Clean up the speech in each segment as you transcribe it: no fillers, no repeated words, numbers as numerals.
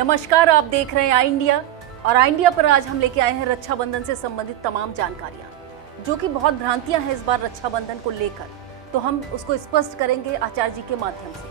नमस्कार, आप देख रहे हैं आई इंडिया और आई इंडिया पर आज हम लेके आए हैं रक्षाबंधन से संबंधित तमाम जानकारियां, जो कि बहुत भ्रांतियां हैं इस बार रक्षाबंधन को लेकर, तो हम उसको स्पष्ट करेंगे आचार्य जी के माध्यम से।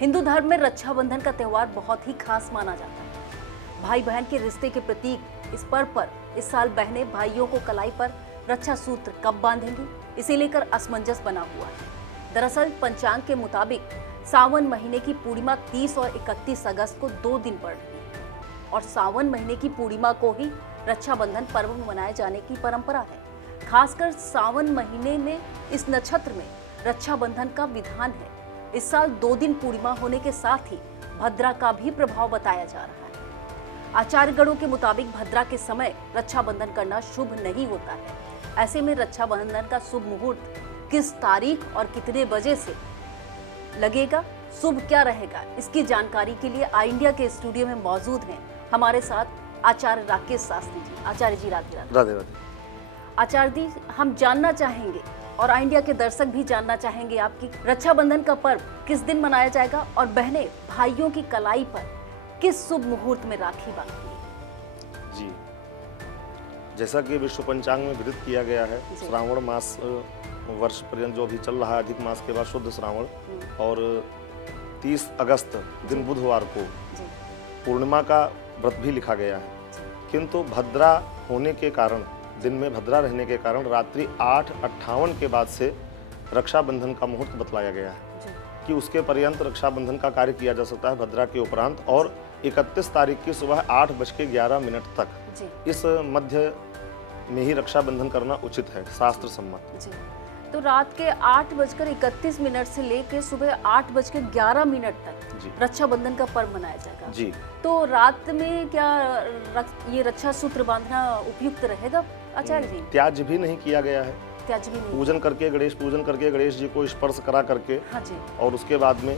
हिंदू धर्म में रक्षाबंधन का त्यौहार बहुत ही खास माना जाता है। भाई बहन के रिश्ते के प्रतीक इस पर्व पर इस साल बहनें भाइयों को कलाई पर रक्षा सूत्र कब बांधेंगी, इसे लेकर असमंजस बना हुआ है। दरअसल पंचांग के मुताबिक सावन महीने की पूर्णिमा 30 और 31 अगस्त को 2 दिन पड़ रही है और सावन महीने की पूर्णिमा को ही रक्षाबंधन पर्व मनाए जाने की परंपरा है। खासकर सावन महीने में इस नक्षत्र में रक्षाबंधन का विधान है। इस साल 2 दिन पूर्णिमा होने के साथ ही भद्रा का भी प्रभाव बताया जा रहा है। आचार्यगणों के मुताबिक भद्रा के समय रक्षाबंधन करना शुभ नहीं होता है। ऐसे में रक्षाबंधन का शुभ मुहूर्त किस तारीख और कितने बजे से लगेगा, शुभ क्या रहेगा, इसकी जानकारी के लिए आई इंडिया के स्टूडियो में मौजूद हैं हमारे साथ आचार्य राकेश शास्त्री जी। आचार्य जी राधे राधे। राधे राधे। आचार्य जी, हम जानना चाहेंगे और आई इंडिया के दर्शक भी जानना चाहेंगे आपकी रक्षाबंधन का पर्व किस दिन मनाया जाएगा और बहनें भाइयों की कलाई पर किस शुभ मुहूर्त में राखी बांधेंगी। जी, जैसा कि विश्व पंचांग में विदित किया गया है, श्रावण मास वर्ष पर्यंत जो भी चल रहा है, अधिक मास के बाद शुद्ध श्रावण और 30 अगस्त दिन बुधवार को पूर्णिमा का व्रत भी लिखा गया है। किंतु भद्रा होने के कारण, दिन में भद्रा रहने के कारण रात्रि 8:58 के बाद से रक्षाबंधन का मुहूर्त बतलाया गया है कि उसके पर्यंत रक्षाबंधन का कार्य किया जा सकता है भद्रा के उपरांत, और 31 तारीख की सुबह 8:11 तक इस मध्य में ही रक्षाबंधन करना उचित है, शास्त्र सम्मत। तो रात के 8:31 से लेकर सुबह 8:11 तक रक्षाबंधन का पर्व मनाया जाएगा। जी। तो रात में क्या ये रक्षा सूत्र बांधना उपयुक्त रहेगा आचार्य जी? त्याज भी नहीं किया गया है। त्याज भी नहीं। पूजन करके गणेश जी को स्पर्श करा करके, हाँ जी, और उसके बाद में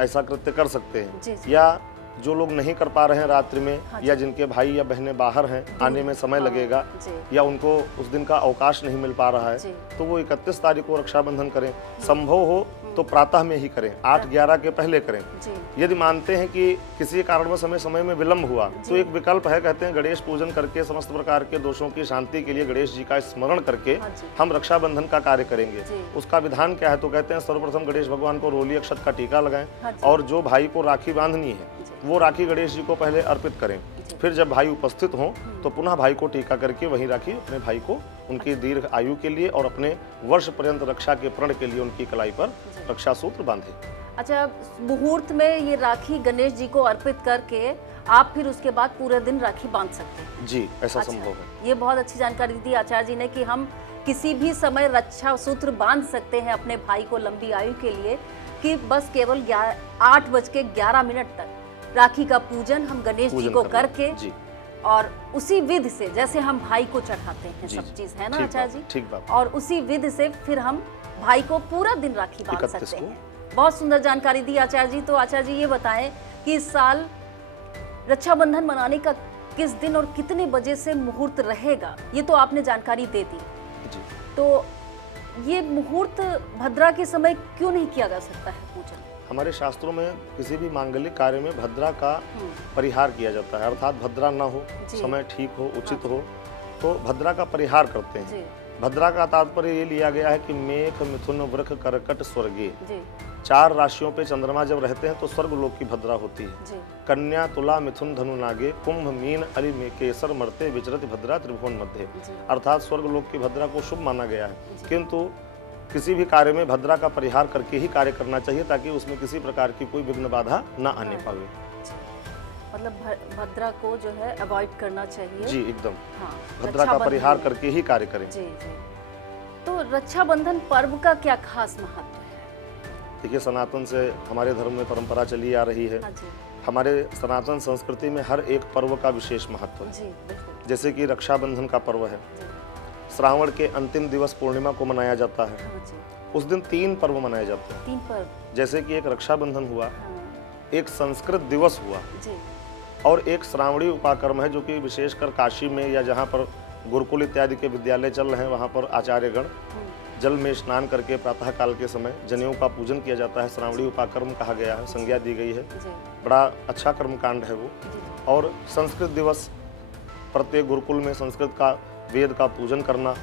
ऐसा कृत्य कर सकते हैं। जी। या जो लोग नहीं कर पा रहे हैं रात्रि में, हाँ, या जिनके भाई या बहनें बाहर हैं, आने में समय लगेगा, या उनको उस दिन का अवकाश नहीं मिल पा रहा है, तो वो 31 तारीख को रक्षाबंधन करें। संभव हो तो प्रातः में ही करें, 8:11 के पहले करें। यदि मानते हैं कि किसी कारणवश समय में विलंब हुआ तो एक विकल्प है, कहते हैं गणेश पूजन करके समस्त प्रकार के दोषों की शांति के लिए गणेश जी का स्मरण करके हम रक्षाबंधन का कार्य करेंगे। उसका विधान क्या है, तो कहते हैं सर्वप्रथम गणेश भगवान को रोली अक्षत का टीका लगाएं और जो भाई को राखी बांधनी है वो राखी गणेश जी को पहले अर्पित करें। फिर जब भाई उपस्थित हों तो पुनः भाई को टीका करके वही राखी अपने भाई को उनकी दीर्घ आयु के लिए और अपने वर्ष पर्यंत रक्षा के प्रण के लिए उनकी कलाई पर रक्षा सूत्र बांधे। अच्छा, मुहूर्त में ये राखी गणेश जी को अर्पित करके आप फिर उसके बाद पूरे दिन राखी बांध सकते हैं? जी, ऐसा संभव है। ये बहुत अच्छी जानकारी दी आचार्य जी ने कि हम किसी भी समय रक्षा सूत्र बांध सकते हैं अपने भाई को लंबी आयु के लिए, कि बस केवल 8:11 तक राखी का पूजन हम गणेश जी को करके और उसी विधि से जैसे हम भाई को चढ़ाते हैं सब चीज, है ना आचार्य जी? ठीक बात। और उसी विधि से फिर हम भाई को पूरा दिन राखी बांध सकते हैं। बहुत सुंदर जानकारी दी आचार्य जी। तो आचार्य जी ये बताएं कि इस साल रक्षाबंधन मनाने का किस दिन और कितने बजे से मुहूर्त रहेगा, ये तो आपने जानकारी दे दी। तो ये मुहूर्त भद्रा के समय क्यों नहीं किया जा सकता है पूजन? हमारे शास्त्रों में किसी भी मांगलिक कार्य में भद्रा का परिहार किया जाता है, अर्थात भद्रा ना हो, समय ठीक हो, उचित हो, तो भद्रा का परिहार करते हैं। भद्रा का तात्पर्य ये लिया गया है कि मेष, मिथुन, वृष, कर्कट, स्वर्गीय 4 राशियों पे चंद्रमा जब रहते हैं तो स्वर्ग लोक की भद्रा होती है। कन्या, तुला, मिथुन, धनु, नागे, कुंभ, मीन, अरि, केसर, मर्ते, विचरति भद्रा त्रिभुवन मध्य, अर्थात स्वर्ग लोक की भद्रा को शुभ माना गया है। किंतु किसी भी कार्य में भद्रा का परिहार करके ही कार्य करना चाहिए, ताकि उसमें किसी प्रकार की कोई विघ्न बाधा न आने पावे। मतलब भद्रा को जो है अवॉइड करना चाहिए। जी, एकदम। हाँ, भद्रा का परिहार करके ही कार्य करें। जी जी। तो रक्षाबंधन पर्व का क्या खास महत्व है? देखिए, सनातन से हमारे धर्म में परंपरा चली आ रही है। हमारे सनातन संस्कृति में हर एक पर्व का विशेष महत्व है। जैसे कि रक्षाबंधन का पर्व है, श्रावण के अंतिम दिवस पूर्णिमा को मनाया जाता है। उस दिन 3 पर्व मनाए जाते हैं। 3 पर्व, जैसे कि एक रक्षाबंधन हुआ, एक संस्कृत दिवस हुआ, और एक श्रावणी उपाकर्म है, जो कि विशेषकर काशी में या जहाँ पर गुरुकुल इत्यादि के विद्यालय चल रहे हैं वहाँ पर आचार्यगण जल में स्नान करके प्रातः काल के समय जनेऊ का पूजन किया जाता है। श्रावणी उपाकर्म कहा गया है, संज्ञा दी गई है। बड़ा अच्छा कर्मकांड है वो। और संस्कृत दिवस, प्रत्येक गुरुकुल में संस्कृत का, वेद का पूजन करना,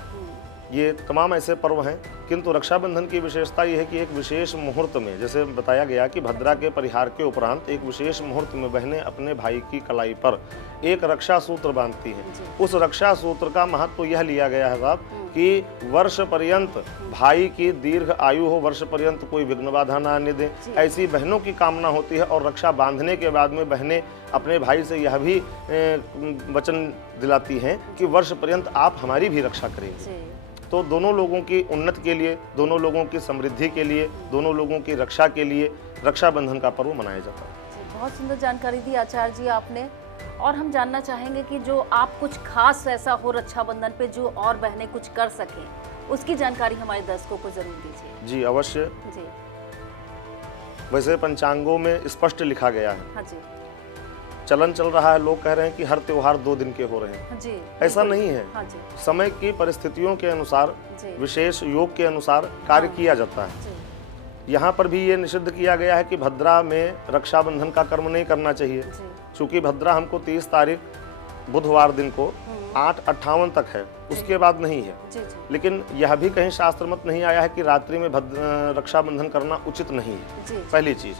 ये तमाम ऐसे पर्व हैं। किंतु रक्षाबंधन की विशेषता ये है कि एक विशेष मुहूर्त में, जैसे बताया गया कि भद्रा के परिहार के उपरांत एक विशेष मुहूर्त में बहनें अपने भाई की कलाई पर एक रक्षा सूत्र बांधती हैं। उस रक्षा सूत्र का महत्व यह लिया गया है साहब कि वर्ष पर्यंत भाई की दीर्घ आयु हो, वर्ष पर्यंत कोई विघ्न बाधा न आने दें, ऐसी बहनों की कामना होती है। और रक्षा बांधने के बाद में बहनें अपने भाई से यह भी वचन दिलाती हैं कि वर्ष पर्यंत आप हमारी भी रक्षा करेंगे। तो दोनों लोगों की उन्नति के लिए, दोनों लोगों की समृद्धि के लिए, दोनों लोगों की रक्षा के लिए रक्षाबंधन का पर्व मनाया जाता है। बहुत सुंदर जानकारी दी आचार्य जी आपने। और हम जानना चाहेंगे कि जो आप कुछ खास ऐसा हो रक्षाबंधन पे जो और बहनें कुछ कर सकें, उसकी जानकारी हमारे दर्शकों को जरूर दीजिए। जी अवश्य जी। वैसे पंचांगों में स्पष्ट लिखा गया है। हाँ जी। चलन चल रहा है, लोग कह रहे हैं कि हर त्योहार 2 दिन के हो रहे हैं। जी, ऐसा नहीं है। हाँ जी। समय की परिस्थितियों के अनुसार, विशेष योग के अनुसार कार्य किया जाता है। यहाँ पर भी ये निषिद्ध किया गया है कि भद्रा में रक्षाबंधन का कर्म नहीं करना चाहिए। चूंकि भद्रा हमको 30 तारीख बुधवार दिन को 8:58 तक है, उसके बाद नहीं है। लेकिन यह भी कहीं शास्त्र मत नहीं आया है कि रात्रि में रक्षाबंधन करना उचित नहीं है, पहली चीज।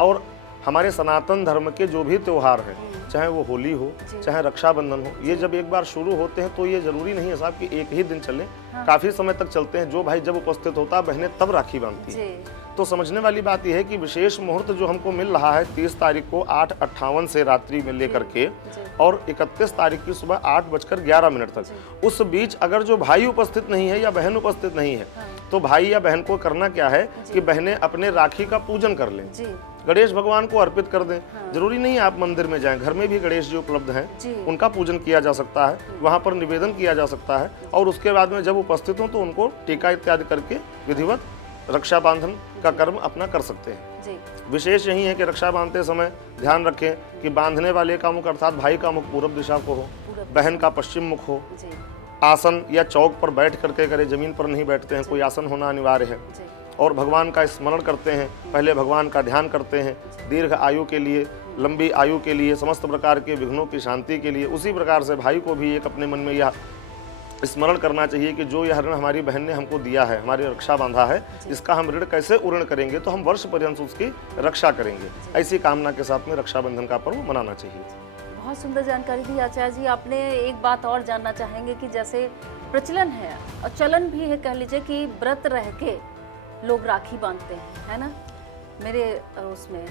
और हमारे सनातन धर्म के जो भी त्योहार हैं, चाहे वो होली हो, चाहे रक्षाबंधन हो, ये जब एक बार शुरू होते हैं तो ये जरूरी नहीं है साहब कि एक ही दिन चले। काफी समय तक चलते हैं। जो भाई जब उपस्थित होता है, बहनें तब राखी बांधती है। तो समझने वाली बात यह है कि विशेष मुहूर्त जो हमको मिल रहा है 30 तारीख को 8:58 से रात्रि में लेकर के और 31 तारीख की सुबह 8:11 तक, उस बीच अगर जो भाई उपस्थित नहीं है या बहन उपस्थित नहीं है, तो भाई या बहन को करना क्या है कि बहनें अपने राखी का पूजन कर लें, गणेश भगवान को अर्पित कर दें। जरूरी नहीं है आप मंदिर में जाएं, घर में भी गणेश जी उपलब्ध हैं, उनका पूजन किया जा सकता है, वहां पर निवेदन किया जा सकता है। और उसके बाद में जब उपस्थित हो तो उनको टीका इत्यादि करके विधिवत रक्षा बांधन का कर्म अपना कर सकते हैं। विशेष यही है कि रक्षा बांधते समय ध्यान रखें कि बांधने वाले का मुख अर्थात भाई का मुख पूर्व दिशा को हो, बहन का पश्चिम मुख हो, आसन या चौक पर बैठ करके करें, जमीन पर नहीं बैठते हैं, कोई आसन होना अनिवार्य है। और भगवान का स्मरण करते हैं, पहले भगवान का ध्यान करते हैं दीर्घ आयु के लिए, लंबी आयु के लिए, समस्त प्रकार के विघ्नों की शांति के लिए। उसी प्रकार से भाई को भी एक अपने मन में यह स्मरण करना चाहिए कि जो यह ऋण हमारी बहन ने हमको दिया है, हमारी रक्षा बांधा है, इसका हम ऋण कैसे उर्ण करेंगे, तो हम वर्ष पर्यंत उसकी रक्षा करेंगे। ऐसी कामना के साथ में रक्षाबंधन का पर्व मनाना चाहिए। बहुत सुंदर जानकारी दी आचार्य जी आपने। एक बात और जानना चाहेंगे कि जैसे प्रचलन है और चलन भी है, कह लीजिए कि व्रत रह के लोग राखी बांधते हैं, है ना, मेरे उसमें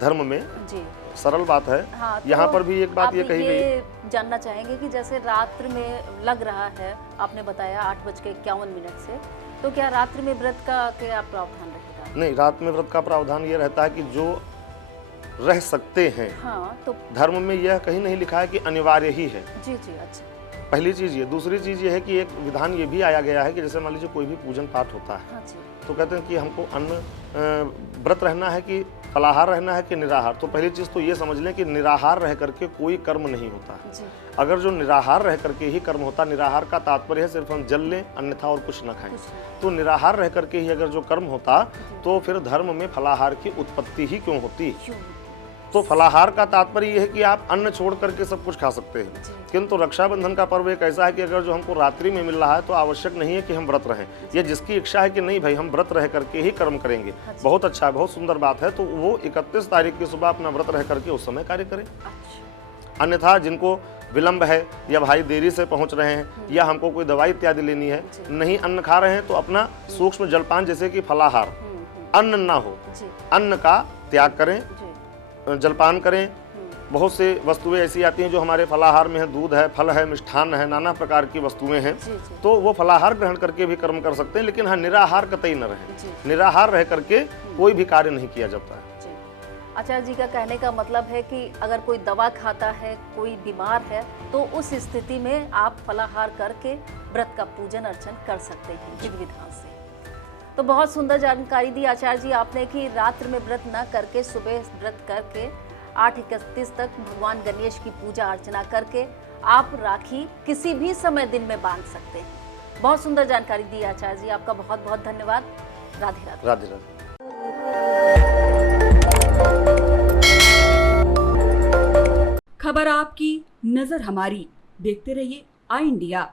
धर्म में जी सरल बात है। हाँ, तो यहाँ पर भी एक बात ये कही गई, जानना चाहेंगे कि जैसे रात्रि में लग रहा है, आपने बताया 8:51 से, तो क्या रात्रि में व्रत का क्या प्रावधान रहेगा? नहीं, रात में व्रत का प्रावधान ये रहता है कि जो रह सकते हैं। हाँ, तो धर्म में यह कहीं नहीं लिखा है कि अनिवार्य ही है। जी जी, अच्छा। पहली चीज ये। दूसरी चीज ये है कि एक विधान ये भी आया गया है कि जैसे मान लीजिए कोई भी पूजन पाठ होता है, हाँ जी, तो कहते हैं कि हमको व्रत रहना है कि फलाहार रहना है कि निराहार। तो पहली चीज तो ये समझ लें कि निराहार रह करके कोई कर्म नहीं होता है। अगर जो निराहार रह करके ही कर्म होता, निराहार का तात्पर्य है सिर्फ हम जल लें अन्यथा और कुछ न खाएं, तो निराहार रह करके ही अगर जो कर्म होता तो फिर धर्म में फलाहार की उत्पत्ति ही क्यों होती? तो फलाहार का तात्पर्य यह है कि आप अन्न छोड़ करके सब कुछ खा सकते हैं। किंतु रक्षाबंधन का पर्व एक ऐसा है कि अगर जो हमको रात्रि में मिल रहा है तो आवश्यक नहीं है कि हम व्रत रहें। ये जिसकी इच्छा है कि नहीं भाई हम व्रत रह करके ही कर्म करेंगे, बहुत अच्छा है, बहुत सुंदर बात है, तो वो 31 तारीख की सुबह अपना व्रत रह करके उस समय कार्य करें। अन्यथा जिनको विलंब है या भाई देरी से पहुंच रहे हैं या हमको कोई दवाई इत्यादि लेनी है, नहीं अन्न खा रहे हैं, तो अपना सूक्ष्म जलपान जैसे कि फलाहार, अन्न ना हो, अन्न का त्याग करें, जलपान करें। बहुत से वस्तुएं ऐसी आती हैं जो हमारे फलाहार में है, दूध है, फल है, मिष्ठान है, नाना प्रकार की वस्तुएं हैं, तो वो फलाहार ग्रहण करके भी कर्म कर सकते हैं। लेकिन हाँ, निराहार कतई न रहे। निराहार रह करके कोई भी कार्य नहीं किया जाता है। आचार्य जी का कहने का मतलब है कि अगर कोई दवा खाता है, कोई बीमार है, तो उस स्थिति में आप फलाहार करके व्रत का पूजन अर्चन कर सकते हैं विधि विधान से। तो बहुत सुंदर जानकारी दी आचार्य जी आपने कि रात्रि में व्रत न करके सुबह व्रत करके 8:31 तक भगवान गणेश की पूजा अर्चना करके आप राखी किसी भी समय दिन में बांध सकते हैं। बहुत सुंदर जानकारी दी आचार्य जी, आपका बहुत बहुत धन्यवाद। राधे राधे। राधे राधे। खबर आपकी, नजर हमारी। देखते रहिए आई इंडिया।